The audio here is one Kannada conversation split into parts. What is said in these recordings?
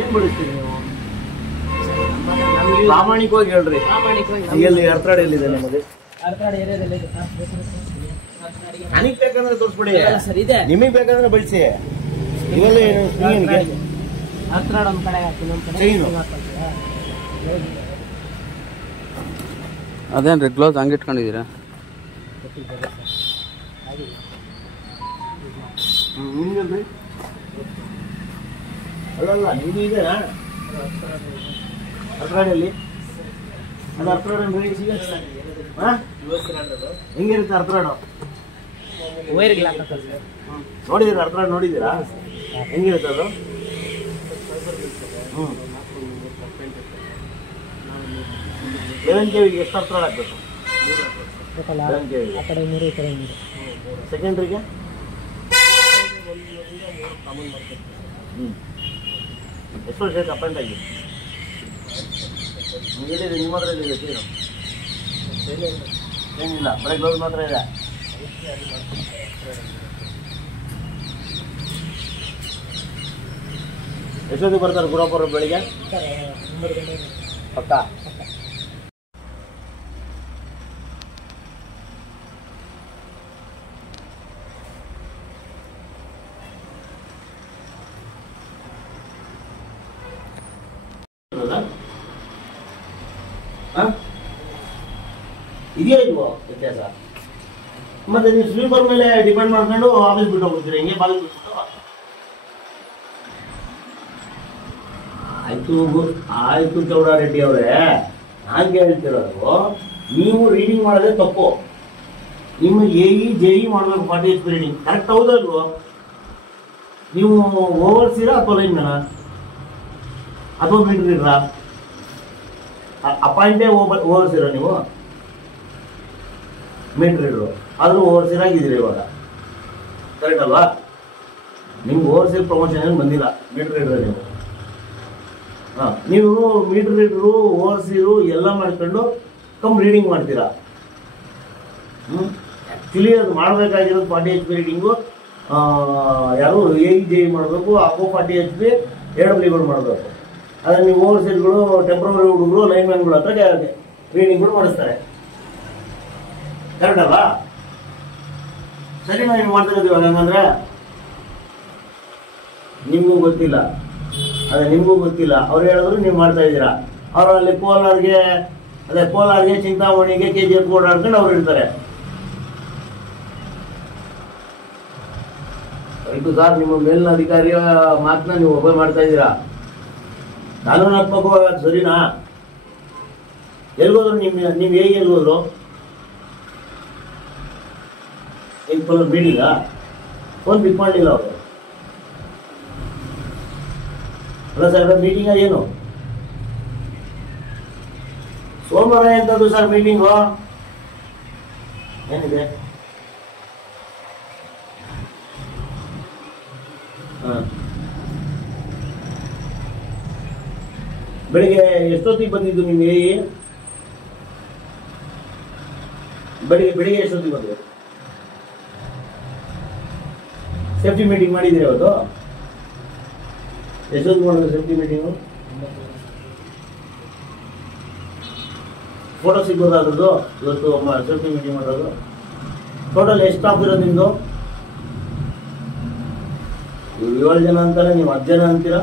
ಏನ್ ಬಿಡಿಸ್ತೀರಿ ನೀವು? ಪ್ರಾಮಾಣಿಕವಾಗಿ ಹೇಳ್ರಿ. ಎಲ್ಲಿ ಅರ್ಥಾಡ್ ಎಲ್ಲಿದೆ ನಮಗೆ? ನನಗೆ ಬೇಕಂದ್ರೆ ತೋರಿಸ್ಬಿಡಿ, ನಿಮಗೆ ಬೇಕಾದ್ರೆ ಬಳಸಿ. ಇವೆಲ್ಲ ಏನು ಅದೇನ್ರಿ ಗ್ಲೌಸ್ ಹಂಗೆ ಇಟ್ಕೊಂಡಿದ್ದೀರಾ? ನಿಮ್ಗಲ್ರಿ? ಅಲ್ಲಲ್ಲ, ನಿಮ್ಗೆ ಇದೆನಾ ಅರ್ಥಾಡಲ್ಲಿ? ಅದು ಅರ್ಥಾಡ ಹೆಂಗಿರುತ್ತೆ ಅರ್ಥಾಡು? ನೋಡಿದ್ದೀರಾ ಅರ್ಥಾಡ್? ನೋಡಿದ್ದೀರಾ ಹೆಂಗಿರುತ್ತೆ ಅದು? 11 kg ಎಷ್ಟು ಅರ್ಥಾಡ್ ಹಾಕ್ಬೇಕು? 11 kg. ಸೆಕೆಂಡ್ರಿಗೆ ಎಷ್ಟು ವರ್ಷ ಆಯ್ತು ಅಪಾಯಿಂಟ್ ಆಗಿ? ಹೇಳಿರಿ, ನಿಮ್ಮ ಹತ್ರ ಇದೆ ಏನು? ಏನಿಲ್ಲ, ಬರೀ ಗ್ಲೌಸ್ ಮಾತ್ರ ಇದೆ. ಎಷ್ಟೊತ್ತಿಗೆ ಬರ್ತಾರೆ ಗುರುವಾರ ಬೆಳಿಗ್ಗೆ? ಪಕ್ಕ. ಇದೆಯಾ ಇಲ್ವೋ ವ್ಯತ್ಯಾಸ? ಮತ್ತೆ ನೀವು ಸ್ಲೀಪರ್ ಮೇಲೆ ಡಿಪೆಂಡ್ ಮಾಡ್ಕೊಂಡು ಆಫೀಸ್ ಬಿಟ್ಟು ಹೋಗ್ತೀರಿ, ಹಿಂಗೆ ಬಾಗಿಲು ಬಿಟ್ಬಿಟ್ಟು. ಆಯ್ತು ಚೌಡ ರೆಡ್ಡಿ ಅವರೇ, ನಾನು ಹೇಳ್ತಿರೋದು ನೀವು ರೀಡಿಂಗ್ ಮಾಡೋದೇ ತಪ್ಪು. ನಿಮ್ಮ ಜೆಇ ಮಾಡಬೇಕು 40 HP ರೀಡಿಂಗ್. ಕರೆಕ್ಟ್ ಹೌದಲ್ವೋ? ನೀವು ಓವರ್ಸೀರಾ ಅಥವಾ ಲೈನ್ ಮೇನ ಅಥವಾ ಮೀಟರ್ ಇಡ್ರಾ? ಅಪಾಯಿಂಟೇ ಓವರ್ಸೀರಾ ನೀವು? ಮೀಟರ್ ಇಡ್ರು ಆದರೂ ಓವರ್ಸೀರಾಗಿದ್ದೀರಿ ಇವಾಗ, ಕರೆಕ್ಟ್ ಅಲ್ವಾ? ನಿಮ್ಗೆ ಓವರ್ಸೀರ್ ಪ್ರಮೋಷನ್ ಏನು ಬಂದಿಲ್ಲ, ಮೀಟರ್ ಇಡ್ರೆ ನೀವು. ನೀವು ಮೀಟರ್ ರೀಡರು ಓವರ್ಸೀರು ಎಲ್ಲ ಮಾಡ್ಕೊಂಡು ರೀಡಿಂಗ್ ಮಾಡ್ತೀರಾ. ಆ್ಯಕ್ಚುಲಿ ಅದು ಮಾಡಬೇಕಾಗಿರೋದು 40 HP ರೀಡಿಂಗು. ಯಾರು ಜೆ ಮಾಡಬೇಕು, ಅಬೋ 40 HP AWಗಳು ಮಾಡಬೇಕು. ಆದರೆ ನೀವು ಓವರ್ಸೀರ್ಗಳು ಟೆಂಪ್ರವರಿ ಹುಡುಗರು ಲೈನ್ಮ್ಯಾನ್ಗಳು ಹತ್ರ ರೀಡಿಂಗ್ಗಳು ಮಾಡಿಸ್ತಾರೆ, ಕರೆಕ್ಟ್ ಅಲ್ವಾ? ಸರಿ, ನಾವು ಮಾಡ್ತಿರೋದು ಇವಾಗ ಹಂಗಂದ್ರೆ ನಿಮಗೂ ಗೊತ್ತಿಲ್ಲ, ಅದೇ ನಿಮಗೂ ಗೊತ್ತಿಲ್ಲ. ಅವ್ರು ಹೇಳಿದ್ರು ನೀವು ಮಾಡ್ತಾ ಇದ್ದೀರಾ. ಅವರು ಅಲ್ಲಿ ಪೋಲಾರ್ಗೆ ಚಿಂತಾಮಣಿಗೆ KGF ಓಡಾಡ್ಕೊಂಡು ಅವ್ರು ಇರ್ತಾರೆ. ಆಯ್ತು ಸರ್, ನಿಮ್ಮ ಮೇಲಿನ ಅಧಿಕಾರಿಯ ಮಾತನ್ನ ನೀವು ಒಬ್ಬ ಮಾಡ್ತಾ ಇದ್ದೀರಾ. ಕಾನೂನಾತ್ಮಕವಾಗಿ ಸರಿನಾ? ಎಲ್ಗೋದ್ರು ನೀವು ಹೇಗೆ ಎಲ್ಗೋದ್ರು? ಏನು ಫೋನ್ ಬೀಳಿಲ್ಲ? ಫೋನ್ ಪಿಕ್ ಮಾಡಲಿಲ್ಲ ಅವರು. ಅಲ್ಲ ಸರ್, ಮೀಟಿಂಗ ಏನು ಸೋಮವಾರ ಎಂತದ್ದು ಸರ್ ಮೀಟಿಂಗು? ಏನಿದೆ? ಬೆಳಿಗ್ಗೆ ಎಷ್ಟೊತ್ತಿಗೆ ಬಂದಿದ್ದು ನಿಮ್ಮ ಬೆಳಿಗ್ಗೆ ಎಷ್ಟೊತ್ತಿಗೆ ಬಂದಿದೆ? ಸೇಫ್ಟಿ ಮೀಟಿಂಗ್ ಮಾಡಿದ್ದೀರಿ ಅವತ್ತು? ಎಷ್ಟೊತ್ತಿಗೆ ಮಾಡಿದ್ರು ಸೇಫ್ಟಿ ಮೀಟಿಂಗು? ಫೋಟೋ ಸಿಗ್ಬೋದಾದ್ರದ್ದು ಇವತ್ತು ಸೇಫ್ಟಿ ಮೀಟಿಂಗ್ ಮಾಡೋದು? ಟೋಟಲ್ ಎಷ್ಟು ಸ್ಟಾಫ್ ಇರೋದು ನಿಮ್ಮದು? 7 ಜನ ಅಂತಾರೆ, ನೀವು 10 ಜನ ಅಂತೀರಾ.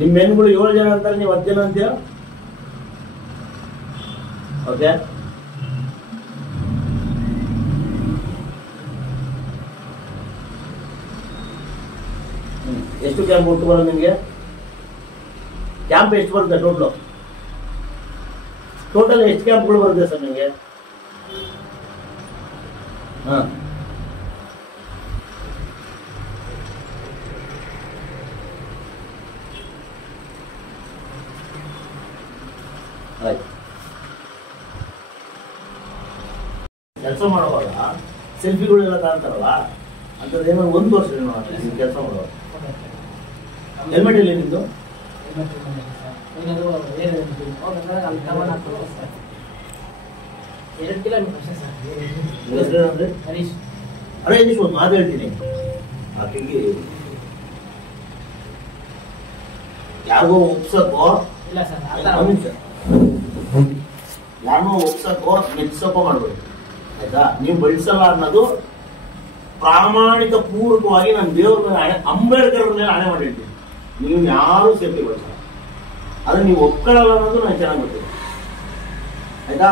ನಿಮ್ಮ ಹೆಣ್ಗಳು 7 ಜನ ಅಂತಾರೆ, ನೀವು 10 ಜನ ಅಂತೀರಾ. ಓಕೆ, ಎಷ್ಟು ಕ್ಯಾಂಪ್ ಒಟ್ಟು ಬರೋದು ನಿಮಗೆ? ಕ್ಯಾಂಪ್ ಎಷ್ಟು ಬರುತ್ತೆ ಟೋಟಲ್ ಎಷ್ಟು ಕ್ಯಾಂಪ್ಗಳು ಬರುತ್ತೆ ಸರ್ ನಿಮಗೆ? ಹಾಂ, ಆಯ್ತು. ಕೆಲಸ ಮಾಡುವಾಗ ಸೆಲ್ಫಿಗಳೆಲ್ಲ ತಗೊಂತಾರಲ್ಲ, ಅಂಥದ್ದೇನೋ ಒಂದು ವರ್ಷ ನೀವು ಕೆಲಸ ಮಾಡುವಾಗ ಹೆಲ್ಮೆಟ್ ಇಲ್ಲ ನಿಮ್ಮದು? ಅದೇ ಒಂದು ಮಾತು ಹೇಳ್ತೀನಿ. ಆಕೆಗೆ ಯಾರಿಗೋ ಒಪ್ಸಕ್ಕೋ ಇಲ್ಲ ಸರ್ ಯಾರನ್ನೋ ಒಪ್ಸಕ್ಕೋ ಮೆಚ್ಚಕ್ಕೋ ಮಾಡ್ಬೇಕು ಆಯ್ತಾ. ನೀವು ಬಳಸಲ್ಲ ಅನ್ನೋದು ಪ್ರಾಮಾಣಿಕ ಪೂರ್ವಕವಾಗಿ ನಾನು ದೇವ್ರ ಮೇಲೆ ಹಣೆ, ಅಂಬೇಡ್ಕರ್ ಮೇಲೆ ಹಣೆ ಮಾಡಿರ್ತೀನಿ. ನೀವು ಯಾರು ಸೇಫ್ಟಿ ಬಳಸಲ್ಲ, ಆದ್ರೆ ನೀವು ಒಪ್ಕೊಳ್ಳಲ್ಲ ಅನ್ನೋದು ನನಗೆ ಚೆನ್ನಾಗಿ ಗೊತ್ತಿದೆ ಆಯ್ತಾ.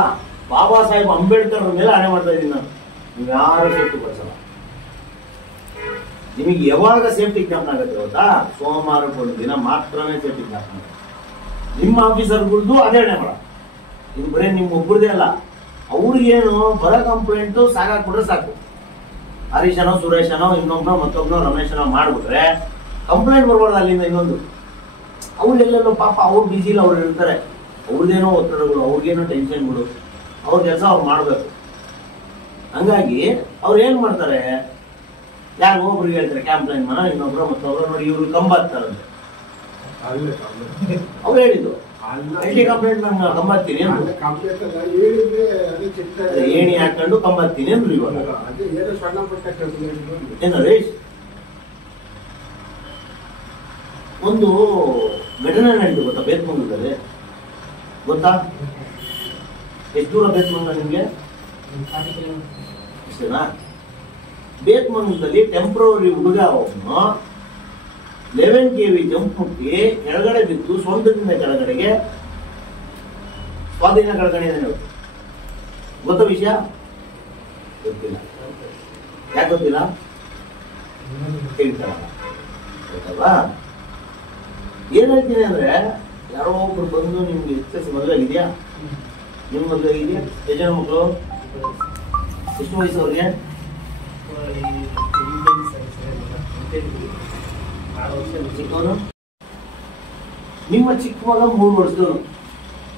ಬಾಬಾ ಸಾಹೇಬ್ ಅಂಬೇಡ್ಕರ್ ಮೇಲೆ ಹಣೆ ಮಾಡ್ತಾ ಇದ್ದೀನಿ ನಾನು. ನೀವು ಯಾರು ಸೇಫ್ಟಿ ಬಳಸಲ್ಲ. ನಿಮಗೆ ಯಾವಾಗ ಸೇಫ್ಟಿ ಜ್ಞಾಪನ ಆಗುತ್ತೆ ಗೊತ್ತಾ? ಸೋಮವಾರಕ್ಕೆ ಒಂದು ದಿನ ಮಾತ್ರನೇ ಸೇಫ್ಟಿ ಜ್ಞಾಪನ ಆಗುತ್ತೆ. ನಿಮ್ಮ ಆಫೀಸರ್ಗಳದ್ದು ಅದೇ ಹಣೆ ಮಾಡ. ಇದು ಬರೀ ನಿಮ್ ಒಬ್ಬರದೇ ಅಲ್ಲ, ಅವ್ರಿಗೇನು ಬರೋ ಕಂಪ್ಲೇಂಟು ಸಾಕಾಕ್ಬಿಟ್ರೆ ಸಾಕು. ಹರೀಶನೋ ಸುರೇಶನೋ ಇನ್ನೊಬ್ನೋ ಮತ್ತೊಬ್ನೋ ರಮೇಶನೋ ಮಾಡ್ಬಿಟ್ರೆ ಕಂಪ್ಲೇಂಟ್ ಬರ್ಬಾರ್ದು ಅಲ್ಲಿಂದ ಇನ್ನೊಂದು. ಅವ್ರೆಲ್ಲೆಲ್ಲೋ ಪಾಪ ಅವ್ರು ಬಿಸಿಲಿ ಅವ್ರು ಇರ್ತಾರೆ, ಅವ್ರದ್ದೇನೋ ಒತ್ತಡಗಳು, ಅವ್ರಿಗೇನೋ ಟೆನ್ಷನ್ಗಳು, ಅವ್ರ ಕೆಲಸ ಅವ್ರು ಮಾಡ್ಬೇಕು. ಹಂಗಾಗಿ ಅವ್ರು ಏನ್ ಮಾಡ್ತಾರೆ, ಯಾರು ಒಬ್ರಿಗೆ ಹೇಳ್ತಾರೆ ಕ್ಯಾಂಪ್ಲೈನ್ ಮನ, ಇನ್ನೊಬ್ರು ಮತ್ತೊಬ್ರು ನೋಡಿ ಇವ್ರು ಕಂಬ ಹತ್ತಾರಂತೆ. ಅವ್ರು ಹೇಳಿದ್ದು ಐಟಿ ಕಂಪ್ಲೇಂಟ್ ನಾನು ಕಂಬ ಹತ್ತೀನಿ ಏಣಿ ಹಾಕೊಂಡು ಕಂಬ ಹತ್ತೀನಿ ಅಂದ್ರು. ಇವಾಗ ಏನು ಹರೀಶ್, ಒಂದು ಘಟನೆ ನಡೀತು ಗೊತ್ತಾ ಬೇತ್ಮಂಗಲದಲ್ಲಿ? ಗೊತ್ತಾ? ಎಷ್ಟು ದೂರ ಬೇತ್ಮಂಗಲ ನಿಮ್ಗೆ? ಇಷ್ಟೇನಾ? ಬೇತ್ಮಂಗಲದಲ್ಲಿ ಟೆಂಪ್ರವರಿ ಹುಡುಗ ಅವನು 11 kV ಜಂಪ್ ಮುಟ್ಟಿ ಕೆಳಗಡೆ ಬಿದ್ದು ಸೊಂಟದಿಂದ ಕೆಳಗಡೆಗೆ ಸ್ವಾಧೀನ ಕಳ್ಕೊಂಡಿದ್ದಾನೆ. ಗೊತ್ತ ವಿಷಯ? ಗೊತ್ತಿಲ್ಲ. ಯಾಕೆ ಗೊತ್ತಿಲ್ಲ? ಹೇಳ್ತಾರಲ್ಲ, ಗೊತ್ತಲ್ವಾ? ಏನ್ ಹೇಳ್ತೀನಿ ಅಂದ್ರೆ, ಯಾರೋ ಒಬ್ರು ಬಂದು ನಿಮ್ಗೆ ಎಕ್ಸಸ್ ಮದುವೆ ಆಗಿದ್ಯಾ? ನಿಮ್ ಮದುವೆ ಆಗಿದೆಯಾ? ಎಷ್ಟು ಜನ ಮಕ್ಕಳು? ಎಷ್ಟು ವಯಸ್ಸು ಅವ್ರಿಗೆ? ಚಿಕ್ಕವನು? ನಿಮ್ಮ ಚಿಕ್ಕ ಮಗ 3 ವರ್ಷದವನು.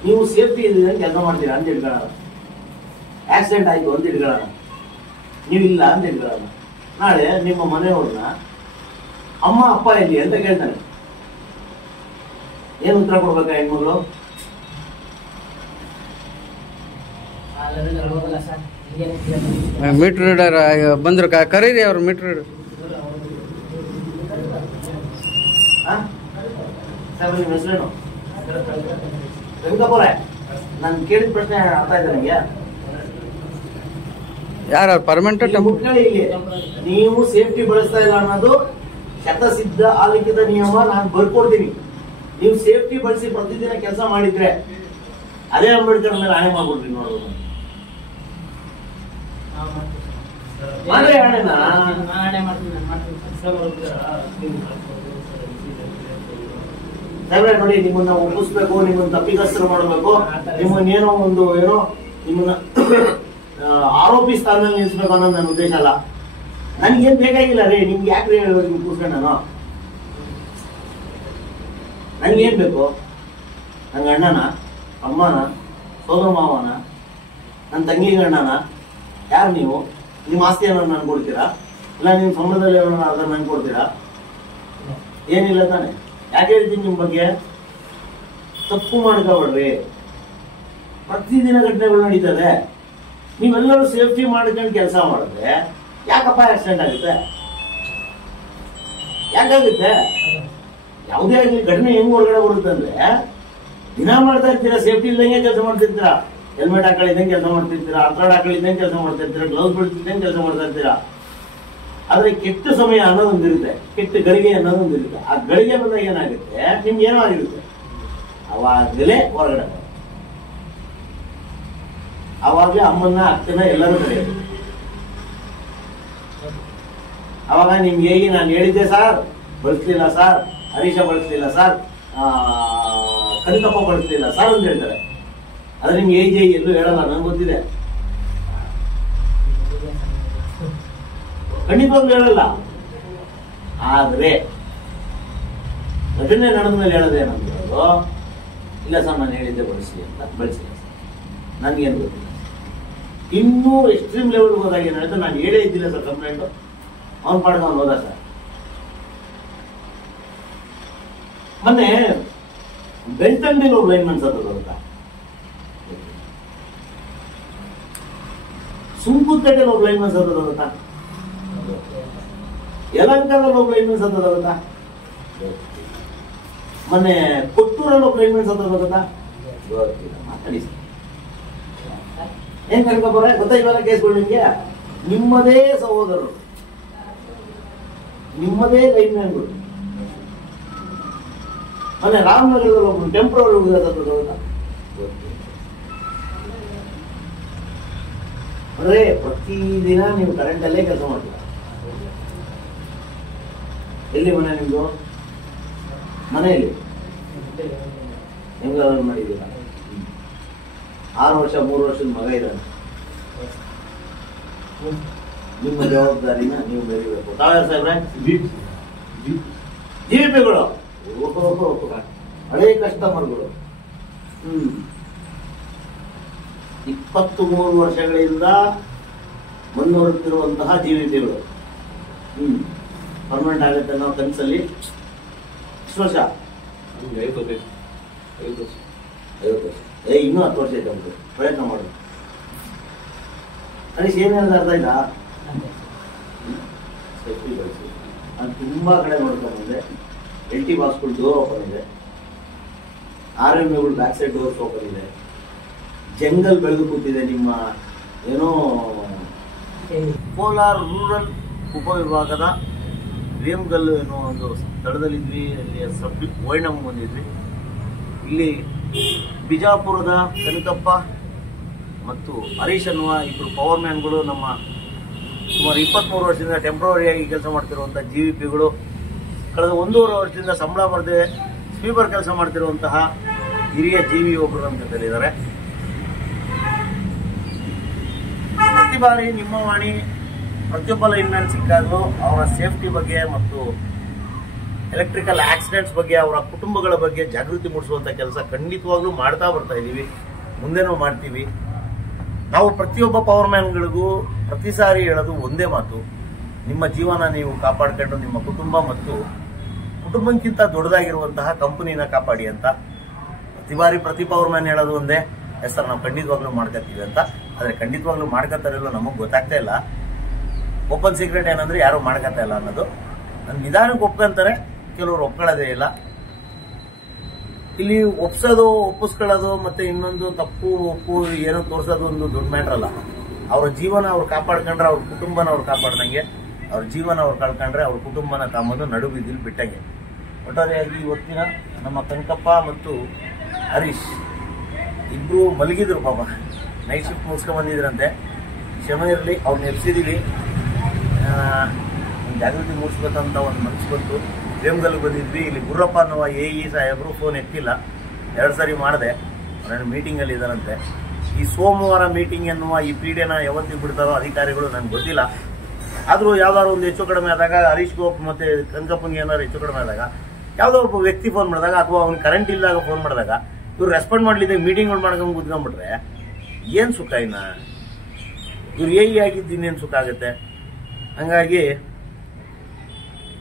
ನೀವು ಸೇಫ್ಟಿ ಇದ್ರೆ ಕೆಲಸ ಮಾಡ್ತೀರಾ ಅಂತ ಇಟ್ಕೊಳ್ಳೋಣ. ಆಕ್ಸಿಡೆಂಟ್ ಆಯ್ತು ಅಂತ ಇಟ್ಕೊಳ್ಳೋಣ, ನೀವಿಲ್ಲ ಅಂತ ಇಟ್ಕೊಳ್ಳೋಣ. ನಾಳೆ ನಿಮ್ಮ ಮನೆಯವ್ರನ್ನ ಅಮ್ಮ ಅಪ್ಪ ಎಲ್ಲಿ ಅಂತ ಕೇಳ್ತಾನೆ, ಏನ್ ಉತ್ತರ ಕೊಡ್ಬೇಕಾ ಹೆಣ್ಮಗಳು? ಮೀಟರ್ ರೀಡರ್ ಬಂದ್ರು ಕರೀರಿ ಅವ್ರು ಮೀಟರ್ ರೀಡರ್. ನಿಮ್ಮ ಹೆಸರೇನು? ವೆಂಕಪುರ. ನಾನು ಕೇಳಿದ ಪ್ರಶ್ನೆ ಅರ್ಥ ಆಯ್ತು ನನಗೆ. ಯಾರು ಪರ್ಮನೆಂಟ್ ನೀವು ಸೇಫ್ಟಿ ಬಳಸ್ತಾ ಇಲ್ಲ ಅನ್ನೋದು ಶತಸಿದ್ಧ ಆಲಿಖಿತ ನಿಯಮ. ನಾನು ಬರ್ಕೊಡ್ತೀನಿ. ನೀವು ಸೇಫ್ಟಿ ಬಳಸಿ ಪ್ರತಿದಿನ ಕೆಲಸ ಮಾಡಿದ್ರೆ ಅದೇ ಅಂಬೇಡ್ಕರ್ ಮೇಲೆ ಹಣೆ ಮಾಡ್ಬಿಡ್ತೀನಿ ನೋಡೋದು. ಮಾಡ್ರಿ ಹಣೆನ. ನೋಡಿ, ನಿಮ್ಮನ್ನ ಒಪ್ಪಿಸ್ಬೇಕು, ನಿಮ್ಮನ್ನ ತಪ್ಪಿತಸ್ಥರು ಮಾಡಬೇಕು, ನಿಮ್ಮನ್ನೇನೋ ಒಂದು ಏನೋ ನಿಮ್ಮನ್ನ ಆರೋಪಿ ಸ್ಥಾನದಲ್ಲಿ ನಿಲ್ಲಿಸ್ಬೇಕು ಅನ್ನೋದು ನನ್ನ ಉದ್ದೇಶ ಅಲ್ಲ. ನನ್ಗೇನ್ ಬೇಕಾಗಿಲ್ಲ ರೀ, ನಿಮ್ಗೆ ಯಾಕ್ರಿ ಹೇಳ್ಬೇಕು? ನಿಮ್ಗೆ ಕೂತ್ಕೊಂಡು ನಾನು ನನ್ಗೇನ್ ಬೇಕು? ನಂಗೆ ಅಣ್ಣನ, ಅಮ್ಮನ, ಸೋದರ ಮಾವನ, ನನ್ನ ತಂಗಿ ಅಣ್ಣನ? ಯಾರು ನೀವು? ನಿಮ್ಮ ಆಸ್ತಿ ಏನೋ ನನ್ಗೆ ಕೊಡ್ತೀರಾ? ಇಲ್ಲ ನಿಮ್ ಸಂಬಳದಲ್ಲಿ ಏನೋ ಅರ್ಧ ನನ್ಗೆ ಕೊಡ್ತೀರಾ? ಏನಿಲ್ಲ ತಾನೆ. ಯಾಕೆ ಹೇಳ್ತೀನಿ ನಿಮ್ ಬಗ್ಗೆ? ತಪ್ಪು ಮಾಡ್ಕೋಬೇಡ್ರಿ. ಪ್ರತಿದಿನ ಘಟನೆಗಳು ನಡೀತದೆ. ನೀವೆಲ್ಲರೂ ಸೇಫ್ಟಿ ಮಾಡ್ಕೊಂಡು ಕೆಲಸ ಮಾಡಿದ್ರೆ ಯಾಕಪ್ಪ ಆಕ್ಸಿಡೆಂಟ್ ಆಗುತ್ತೆ? ಯಾಕಾಗುತ್ತೆ? ಯಾವುದೇ ಆಗಲಿ ಘಟನೆ ಹೆಂಗ್ ಹೊರಗಡೆ ಬರುತ್ತಂದ್ರೆ, ದಿನ ಮಾಡ್ತಾ ಇರ್ತೀರಾ, ಸೇಫ್ಟಿ ಇಲ್ದಂಗೆ ಕೆಲಸ ಮಾಡ್ತಿರ್ತೀರಾ, ಹೆಲ್ಮೆಟ್ ಹಾಕೊಳ್ಳಿದ್ದಂಗೆ ಕೆಲಸ ಮಾಡ್ತಿರ್ತೀರಾ, ಅರ್ಥಾಡ್ ಹಾಕೊಳ್ಳಿದ್ದಂಗೆ ಕೆಲಸ ಮಾಡ್ತಾ ಇರ್ತೀರಾ, ಗ್ಲೌಸ್ ಬಿಡ್ತಿದ್ದಂಗೆ ಕೆಲಸ ಮಾಡ್ತಾ ಇರ್ತೀರಾ. ಆದ್ರೆ ಕೆಟ್ಟ ಸಮಯ ಅನ್ನೋದೊಂದಿರುತ್ತೆ, ಕೆಟ್ಟ ಗಳಿಗೆ ಅನ್ನೋದೊಂದಿರುತ್ತೆ. ಆ ಗಳಿಗೆ ಬಂದಾಗ ಏನಾಗುತ್ತೆ, ನಿಮ್ಗೆ ಏನೋ ಆಗಿರುತ್ತೆ, ಅವಾಗಲೇ ಹೊರಗಡೆ ಅವಾಗಲೇ ಅಮ್ಮನ್ನ ಅಕ್ಕನ ಎಲ್ಲರೂ ಕರೆಯೋದು. ಅವಾಗ ನಿಮ್ಗೆ ಹೇಗೆ ನಾನು ಹೇಳಿದ್ದೆ ಸರ್, ಬಳಸ್ಲಿಲ್ಲ ಸರ್, ಹರೀಶ ಬಳಸ್ಲಿಲ್ಲ ಸರ್, ಕನಕಪ್ಪ ಬಳಸ್ಲಿಲ್ಲ ಸರ್ ಅಂತ ಹೇಳ್ತಾರೆ. ಆದ್ರೆ ನಿಮ್ಗೆ ಏಜ್ ಎಲ್ಲೂ ಹೇಳಲ್ಲ, ನಂಗೆ ಗೊತ್ತಿದೆ. ಖಂಡಿತವಾಗ್ಲೂ ಹೇಳಲ್ಲ. ಆದ್ರೆ ಘಟನೆ ನಡೆದ ಮೇಲೆ ಹೇಳೋದೇನಂದ್ರೆ, ಇಲ್ಲ ಸರ್ ನಾನು ಹೇಳಿದ್ದೆ ಬಳಸಿ ಅಂತ, ಬಳಸಿಲ್ಲ ಸರ್, ನನ್ಗೇನು ಗೊತ್ತಿಲ್ಲ. ಇನ್ನೂ ಎಕ್ಸ್ಟ್ರೀಮ್ ಲೆವೆಲ್ ಹೋದಾಗ ಏನಾಯ್ತು, ನಾನು ಹೇಳೇ ಇದ್ದಿಲ್ಲ ಸರ್ ಕಂಪ್ಲೇಂಟ್, ಅವನ್ ಪಾಡ್ಗೆ ಅವ್ನು ಹೋದ ಸರ್. ಮೊನ್ನೆ ಬೆಳ್ತಂಗಡಿಲಿ ಒಬ್ಬ ಲೈನ್ ಮನ್ಸ್ ಗೊತ್ತಾ? ಸುಂಕುತ್ತೇಟಲ್ಲಿ ಒಬ್ಬ ಲೈನ್ ಮನ್ಸ್ ಗೊತ್ತಾ? ಯಲಹಂಕದಲ್ಲಿ ಒಬ್ಬ ಲೈನ್ ಮನ್ಸ್ ಗೊತ್ತಾ? ಮೊನ್ನೆ ಕೊಟ್ಟೂರಲ್ಲಿ ಒಬ್ಬ ಹೆಣ್ಮನ್ಸ್ ಅಂತ ಗೊತ್ತಾ? ಗೊತ್ತಿಲ್ಲ, ಮಾತಾಡಿ ಸರ್. ಏನ್ ಕರ್ಕೊಬರ ಗೊತ್ತಾಯ್ತಲ್ಲ ಕೇಸ್ಗಳು ನಿಮ್ಗೆ? ನಿಮ್ಮದೇ ಸಹೋದರರು, ನಿಮ್ಮದೇ ಲೈನ್ಮ್ಯಾನ್ಗಳು. ಮೊನ್ನೆ ರಾಮನಗರದಲ್ಲಿ ಒಬ್ಬರು ಟೆಂಪ್ರವರಿ ಹುಡುಗ ಗೊತ್ತಾ? ಅಂದ್ರೆ ಪ್ರತಿದಿನ ನೀವು ಕರೆಂಟ್ ಅಲ್ಲೇ ಕೆಲಸ ಮಾಡ್ತೀರ. ಎಲ್ಲಿ ಮನೆ ನಿಮ್ದು? ಮನೆಯಲ್ಲಿ ಹೆಂಗಾದ್ರು ಮಾಡಿದ್ದೀರಾ? 6 ವರ್ಷ 3 ವರ್ಷದ ಮಗ ಇದ್ದಾನೆ. ನಿಮ್ಮ ಜವಾಬ್ದಾರಿನ ನೀವು ಬೆಳಿಬೇಕು. ತಾವ್ಯಾರ ಸಾಹೇಬ್ರೆ? ಜೀವಿಪಿಗಳು, ಹಳೇ ಕಸ್ಟಮರ್ಗಳು. 23 ವರ್ಷಗಳಿಂದ ಮುಂದುವರೆದಿರುವಂತಹ ಜೀವಿಪಿಗಳು. ಪರ್ಮನೆಂಟ್ ಆಗುತ್ತೆ ಅನ್ನೋ ಕನಸಲ್ಲಿ ಎಷ್ಟು ವರ್ಷ? 50 ವರ್ಷ. ಇನ್ನೂ 10 ವರ್ಷ ಐತೆ ನಮ್ಗೆ. ಪ್ರಯತ್ನ ಮಾಡಿ. ಅನಿಸ್ ಏನೇನು ಅರ್ಥ ಇಲ್ಲ. ಸೇಫ್ಟಿ ಬಳಸಿ. ನಾನು ತುಂಬಾ ಕಡೆ ನೋಡ್ಕೊಂಡ್ಬಂದೆ. LT ಬಾಕ್ಸ್ಗಳು ಡೋರ್ ಓಪನ್ ಇದೆ, RMAಗಳು ಬ್ಯಾಕ್ ಸೈಡ್ ಡೋರ್ಸ್ ಓಪನ್ ಇದೆ, ಜಂಗಲ್ ಬೆಳೆದು ಕೂತಿದೆ. ನಿಮ್ಮ ಏನೋ ಕೋಲಾರ ರೂರಲ್ ಉಪವಿಭಾಗದ ವೇಮಗಲ್ ಏನೋ ಒಂದು ಸ್ಥಳದಲ್ಲಿದ್ವಿ. ಅಲ್ಲಿ ಸಬ್ ವೈಣಮ್ ಬಂದಿದ್ವಿ. ಇಲ್ಲಿ ಬಿಜಾಪುರದ ಕನಕಪ್ಪ ಮತ್ತು ಹರೀಶ್ ಅನ್ನುವ ಇಬ್ಬರು ಪವರ್ ಮ್ಯಾನ್ಗಳು ನಮ್ಮ ಸುಮಾರು 23 ವರ್ಷದಿಂದ ಟೆಂಪ್ರವರಿಯಾಗಿ ಕೆಲಸ ಮಾಡ್ತಿರುವಂಥ GVPಗಳು, ಕಳೆದ 1.5 ವರ್ಷದಿಂದ ಸಂಬಳ ಬರದೆ ಸ್ವೀಪರ್ ಕೆಲಸ ಮಾಡ್ತಿರುವಂತಹ ಹಿರಿಯ ಜೀವಿ ಒಬ್ಬರು ನಮ್ಮ ಜೊತೆಲಿದ್ದಾರೆ. ಪ್ರತಿ ಬಾರಿ ನಿಮ್ಮ ವಾಣಿ ಪ್ರತಿಯೊಬ್ಬ ಲೈನ್ಮ್ಯಾನ್ ಸಿಕ್ಕಾಗಲೂ ಅವರ ಸೇಫ್ಟಿ ಬಗ್ಗೆ ಮತ್ತು ಎಲೆಕ್ಟ್ರಿಕಲ್ ಆಕ್ಸಿಡೆಂಟ್ಸ್ ಬಗ್ಗೆ, ಅವರ ಕುಟುಂಬಗಳ ಬಗ್ಗೆ ಜಾಗೃತಿ ಮೂಡಿಸುವಂತ ಕೆಲಸ ಖಂಡಿತವಾಗ್ಲೂ ಮಾಡ್ತಾ ಬರ್ತಾ ಇದ್ದೀವಿ, ಮುಂದೆನೂ ಮಾಡ್ತೀವಿ. ನಾವು ಪ್ರತಿಯೊಬ್ಬ ಪವರ್ ಮ್ಯಾನ್ಗಳಿಗೂ ಪ್ರತಿ ಸಾರಿ ಹೇಳೋದು ಒಂದೇ ಮಾತು: ನಿಮ್ಮ ಜೀವನ ನೀವು ಕಾಪಾಡ್ಕೊಂಡು ನಿಮ್ಮ ಕುಟುಂಬ ಮತ್ತು ಕುಟುಂಬಕ್ಕಿಂತ ದೊಡ್ಡದಾಗಿರುವಂತಹ ಕಂಪನಿನ ಕಾಪಾಡಿ ಅಂತ. ಪ್ರತಿ ಬಾರಿ ಪ್ರತಿ ಪವರ್ ಮ್ಯಾನ್ ಹೇಳೋದು ಒಂದೇ, ಎಸ್ ಸರ್ ನಾವು ಖಂಡಿತವಾಗ್ಲೂ ಮಾಡ್ಕೊತೀವಿ ಅಂತ. ಆದರೆ ಖಂಡಿತವಾಗ್ಲೂ ಮಾಡ್ಕೊತಾರಿಲ್ಲ ನಮಗೆ ಗೊತ್ತಾಗ್ತಾ ಇಲ್ಲ. ಓಪನ್ ಸೀಕ್ರೆಟ್ ಏನಂದ್ರೆ ಯಾರು ಮಾಡ್ಕೊತಾ ಇಲ್ಲ ಅನ್ನೋದು. ನನ್ನ ನಿಧಾನಕ್ಕೆ ಒಪ್ಕೊಂತಾರೆ, ಕೆಲವರು ಒಪ್ಕೊಳ್ಳೋದೇ ಇಲ್ಲ. ಇಲ್ಲಿ ಒಪ್ಪಿಸ್ಕೊಳ್ಳೋದು ಮತ್ತೆ ಇನ್ನೊಂದು ತಪ್ಪು ಒಪ್ಪು ಏನೋ ತೋರಿಸೋದು ಒಂದು ದೊಡ್ಡ ಮ್ಯಾಟ್ರ್ ಅಲ್ಲ. ಅವ್ರ ಜೀವನ ಅವ್ರು ಕಾಪಾಡ್ಕೊಂಡ್ರೆ ಅವ್ರ ಕುಟುಂಬನ ಅವ್ರು ಕಾಪಾಡ್ದಂಗೆ, ಅವ್ರ ಜೀವನ ಅವ್ರು ಕಳ್ಕೊಂಡ್ರೆ ಅವ್ರ ಕುಟುಂಬನ ತಾಂಬಂದು ನಡುಬಿದ್ದಿಲ್ ಬಿಟ್ಟಂಗೆ. ಒಟ್ಟಾರೆಯಾಗಿ ಇವತ್ತಿನ ನಮ್ಮ ಕನಕಪ್ಪ ಮತ್ತು ಹರೀಶ್ ಇಬ್ರು ಮಲಗಿದ್ರು ಪಾಪ, ನೈಟ್ ಶಿಫ್ಟ್ ಮುಗಿಸ್ಕೊಂಡ್ ಬಂದಿದ್ರಂತೆ. ಕ್ಷಮೆ ಇರಲಿ, ಅವ್ರನ್ನ ಎಬ್ಸಿದೀವಿ. ಜಾಗೃತಿ ಮೂಡಿಸ್ಬೇಕಂತ ಒಂದು ಮನಸ್ಸು ಬಂತು. ವೇಮಗಲ್ ಬಂದಿದ್ವಿ. ಇಲ್ಲಿ ಗುರ್ರಪ್ಪ ಅನ್ನುವ AE ಸಾಹೇಬರು ಫೋನ್ ಎತ್ತಿಲ್ಲ. 2 ಸರಿ ಮಾಡಿದೆ, ನಾನು ಮೀಟಿಂಗಲ್ಲಿ ಇದ್ದಾರಂತೆ. ಈ ಸೋಮವಾರ ಮೀಟಿಂಗ್ ಎನ್ನುವ ಈ ಪೀಡೆನ ಯಾವತ್ತಿಗೆ ಬಿಡ್ತಾರೋ ಅಧಿಕಾರಿಗಳು ನನಗೆ ಗೊತ್ತಿಲ್ಲ. ಆದರೂ ಯಾವ್ದಾದ್ರು ಒಂದು ಹೆಚ್ಚು ಕಡಿಮೆ ಆದಾಗ, ಹರೀಶ್ಗೂ ಮತ್ತೆ ಕನಕಪ್ಪನಿಗೆ ಏನಾದ್ರು ಹೆಚ್ಚು ಕಡಿಮೆ ಆದಾಗ, ಯಾವುದೋ ಒಬ್ಬ ವ್ಯಕ್ತಿ ಫೋನ್ ಮಾಡಿದಾಗ ಅಥವಾ ಅವ್ನು ಕರೆಂಟ್ ಇಲ್ದಾಗ ಫೋನ್ ಮಾಡಿದಾಗ ಇವ್ರು ರೆಸ್ಪಾಂಡ್ ಮಾಡಲಿದೆ ಮೀಟಿಂಗ್ಗಳು ಮಾಡ್ಕೊಂಡು ಕೂತ್ಕೊಂಡ್ಬಿಟ್ರೆ ಏನು ಸುಖ? ಇನ್ನ ಇವ್ರು AE ಆಗಿದ್ದು ಇನ್ನೇನು ಸುಖ ಆಗುತ್ತೆ? ಹಂಗಾಗಿ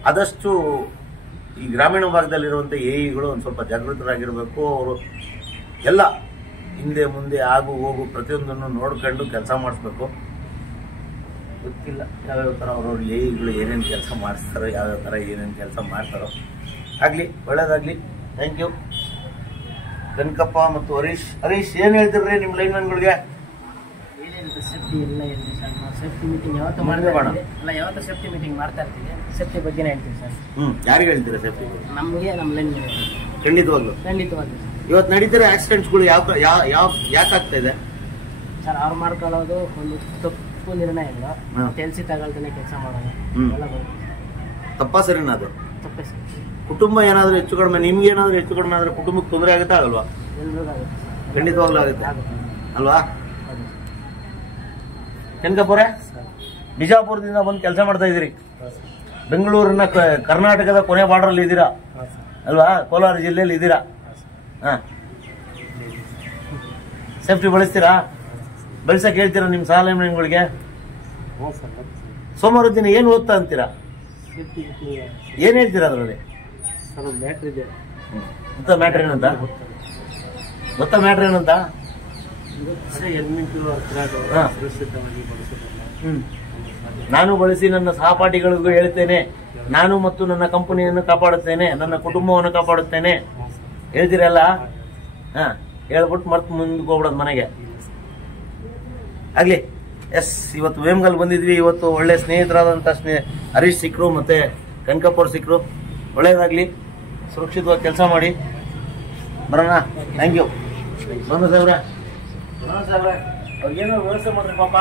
ಆದಷ್ಟು ಈ ಗ್ರಾಮೀಣ ಭಾಗದಲ್ಲಿರುವಂಥ AEಗಳು ಒಂದು ಸ್ವಲ್ಪ ಜಾಗೃತರಾಗಿರಬೇಕು. ಅವರು ಎಲ್ಲ ಹಿಂದೆ ಮುಂದೆ ಆಗು ಹೋಗು ಪ್ರತಿಯೊಂದನ್ನು ನೋಡ್ಕೊಂಡು ಕೆಲಸ ಮಾಡಿಸ್ಬೇಕು. ಗೊತ್ತಿಲ್ಲ ಯಾವ್ಯಾವ ಥರ ಅವ್ರವ್ರ AEಗಳು ಏನೇನು ಕೆಲಸ ಮಾಡಿಸ್ತಾರೋ, ಯಾವ್ಯಾವ ಥರ ಏನೇನು ಕೆಲಸ ಮಾಡ್ತಾರೋ. ಆಗಲಿ, ಒಳ್ಳೇದಾಗಲಿ. ಥ್ಯಾಂಕ್ ಯು ಕನಕಪ್ಪ ಮತ್ತು ಹರೀಶ್ ಏನು ಹೇಳ್ತಿರ್ರಿ ನಿಮ್ಮ ಲೈನ್ಮನ್ಗಳಿಗೆ? ಸೇಫ್ಟಿ ಎಲ್ಲ ಇರುತ್ತೆ ಸರ್. ನಾವು ಸೇಫ್ಟಿ ಮೀಟಿಂಗ್ ಯಾವತ್ತೂ ಮಾಡ್ತೀವಿ ಅಲ್ಲ, ಯಾವತ್ತೂ ಸೇಫ್ಟಿ ಮೀಟಿಂಗ್ ಮಾಡ್ತಾ ಇರ್ತೀವಿ. ಸೇಫ್ಟಿ ಬಗ್ಗೆನೇ ಹೇಳ್ತೀವಿ ಸರ್. ಯಾರಿಗೆ ಹೇಳ್ತೀರಾ ಸೇಫ್ಟಿ? ನಮಗೆ ನಮ್ಮ ಲೈನ್ ಖಂಡಿತವಾಗ್ಲು ಇವತ್ತು ನಡೀತಿರೋ ಆಕ್ಸಿಡೆಂಟ್ಸ್ಗಳು ಯಾಕೆ ಆಗ್ತಾ ಇದೆ ಸರ್? ಅವ್ರು ಮಾಡ್ಕೊಳ್ಳೋದು ಒಂದು ತಪ್ಪು ನಿರ್ಣಯಗಳು, ತಿಳಿಸಿ ತಗೊಳ್ತಾನೆ ಕೆಲಸ ಮಾಡೋದು ಎಲ್ಲ ಬರುತ್ತೆ. ತಪ್ಪಾ ಸರಿನಾ? ಅದು ತಪ್ಪೇ ಸರ್. ಕುಟುಂಬ ಏನಾದ್ರು ಹೆಚ್ಚು ಕಡಿಮೆ, ನಿಮ್ಗೆ ಏನಾದ್ರು ಹೆಚ್ಚು ಕಡಿಮೆ ಆದ್ರೆ ಕುಟುಂಬಕ್ಕೆ ತೊಂದರೆ ಆಗುತ್ತಾ ಆಗಲ್ವಾ? ಎಲ್ರಿಗೂ ಆಗುತ್ತೆ, ಖಂಡಿತವಾಗ್ಲೂ ಆಗುತ್ತೆ ಅಲ್ವಾ? ಕನಕಪ್ಪರೇ, ಬಿಜಾಪುರದಿಂದ ಬಂದು ಕೆಲಸ ಮಾಡ್ತಾ ಇದ್ದೀರಿ. ಬೆಂಗಳೂರಿನ ಕರ್ನಾಟಕದ ಕೊನೆ ಬಾರ್ಡರ್ ಅಲ್ಲಿ ಇದ್ದೀರಾ ಅಲ್ವಾ? ಕೋಲಾರ ಜಿಲ್ಲೆಯಲ್ಲಿ ಇದ್ದೀರಾ. ಸೇಫ್ಟಿ ಬಳಸ್ತೀರಾ? ಬಳಸಕ್ ಹೇಳ್ತೀರಾ ನಿಮ್ಮ ಸಹಲೈನ್ಗಳಿಗೆ? ಸೋಮವಾರ ದಿನ ಏನು ಓದ್ತಾ ಅಂತೀರಾ? ಏನ್ ಹೇಳ್ತೀರಾ ಅದರಲ್ಲಿ? ಗೊತ್ತಾ ಮ್ಯಾಟ್ರ್ ಏನಂತ? ನಾನು ಬಳಸಿ ನನ್ನ ಸಹಪಾಠಿಗಳಿಗೂ ಹೇಳ್ತೇನೆ, ನಾನು ಮತ್ತು ನನ್ನ ಕಂಪನಿಯನ್ನು ಕಾಪಾಡುತ್ತೇನೆ, ನನ್ನ ಕುಟುಂಬವನ್ನು ಕಾಪಾಡುತ್ತೇನೆ. ಹೇಳ್ತೀರಲ್ಲ? ಹಾ, ಹೇಳ್ಬಿಟ್ಟು ಮತ್ತೆ ಮುಂದಕ್ಕೆ ಹೋಗ್ಬಿಡೋದು ಮನೆಗೆ. ಆಗ್ಲಿ. ಎಸ್, ಇವತ್ತು ವೇಮ್ಗಲ್ ಬಂದಿದ್ವಿ. ಇವತ್ತು ಒಳ್ಳೆ ಸ್ನೇಹಿತರಾದಂತ ಹರೀಶ್ ಸಿಕ್ರು ಮತ್ತೆ ಕನಕಪ್ಪ ಅವ್ರು ಸಿಕ್ರು. ಒಳ್ಳೇದಾಗ್ಲಿ, ಸುರಕ್ಷಿತವಾಗಿ ಕೆಲಸ ಮಾಡಿ ಬರೋಣ. Thank you. ಸಾಹೇಬ್ರೆ, ಅವ್ರಿಗೇನೋ ವ್ಯವಸ್ಥೆ ಮಾಡ್ರಿ ಪಾಪ.